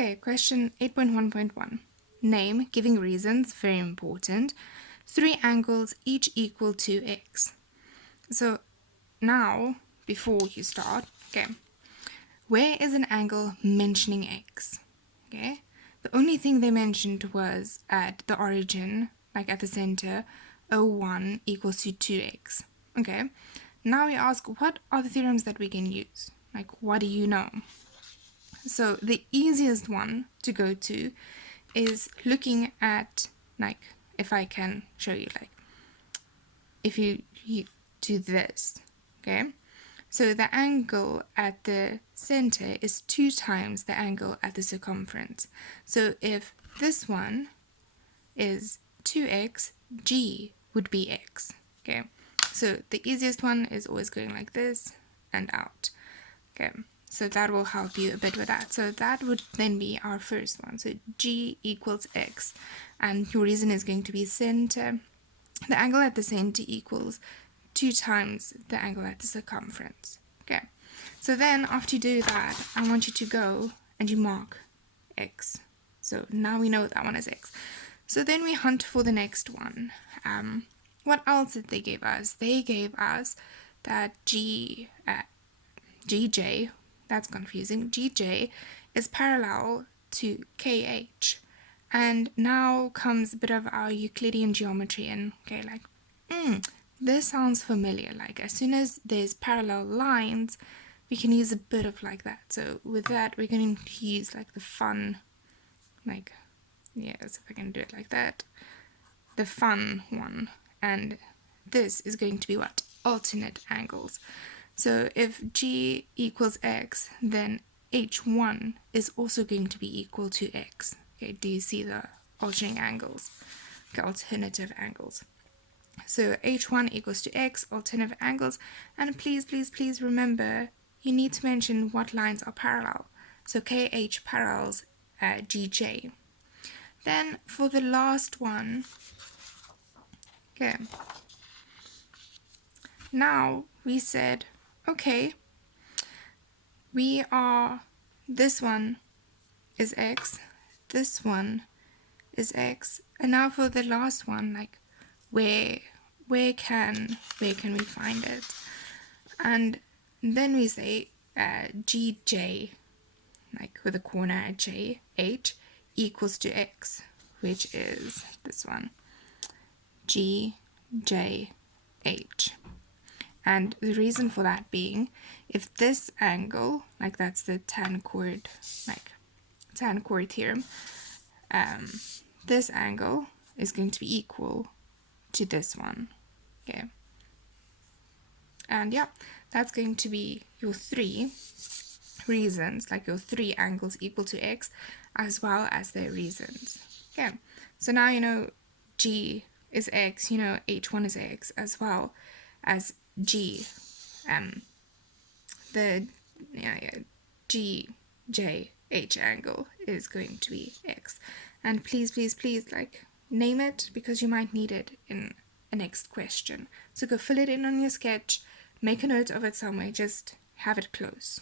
Okay, question 8.1.1. Name, giving reasons, very important. 3 angles each equal to x. So now, before you start, okay, where is an angle mentioning x? Okay, the only thing they mentioned was at the origin, like at the center, O1 equals to 2x. Okay, now we ask, what are the theorems that we can use? Like, what do you know? So the easiest one to go to is looking at, like, if I can show you, like, if you do this, okay? So the angle at the center is 2 times the angle at the circumference. So if this one is 2x, g would be x, okay? So the easiest one is always going like this and out, okay? So that will help you a bit with that. So that would then be our first one. So g equals x, and your reason is going to be center. The angle at the center equals 2 times the angle at the circumference. Okay, so then after you do that, I want you to go and you mark x. So now we know that one is x. So then we hunt for the next one. What else did they give us? They gave us that gj, that's confusing, gj is parallel to kh. And now comes a bit of our Euclidean geometry in, okay, like, this sounds familiar. Like, as soon as there's parallel lines, we can use a bit of like that. So with that, we're going to use like the fun, like, yes, if I can do it like that, the fun one. And this is going to be what? Alternate angles. So if g equals x, then h1 is also going to be equal to x. Okay, do you see the alternating angles? Okay, alternative angles. So h1 equals to x, alternative angles, and please, please, please remember, you need to mention what lines are parallel. So kh parallels gj. Then for the last one, okay, now we said, okay, this one is x, this one is x, and now for the last one, like, where can we find it? And then we say gj, like with a corner at j, h equals to x, which is this one, g j h. And the reason for that being, if this angle, like that's the tan chord theorem, this angle is going to be equal to this one, okay? And yeah, that's going to be your 3 reasons, like your 3 angles equal to x, as well as their reasons. Okay, so now you know g is x, you know h1 is x, as well as g, the g, j, h angle is going to be x. And please, please, please, like, name it, because you might need it in a next question. So go fill it in on your sketch, make a note of it somewhere, just have it close.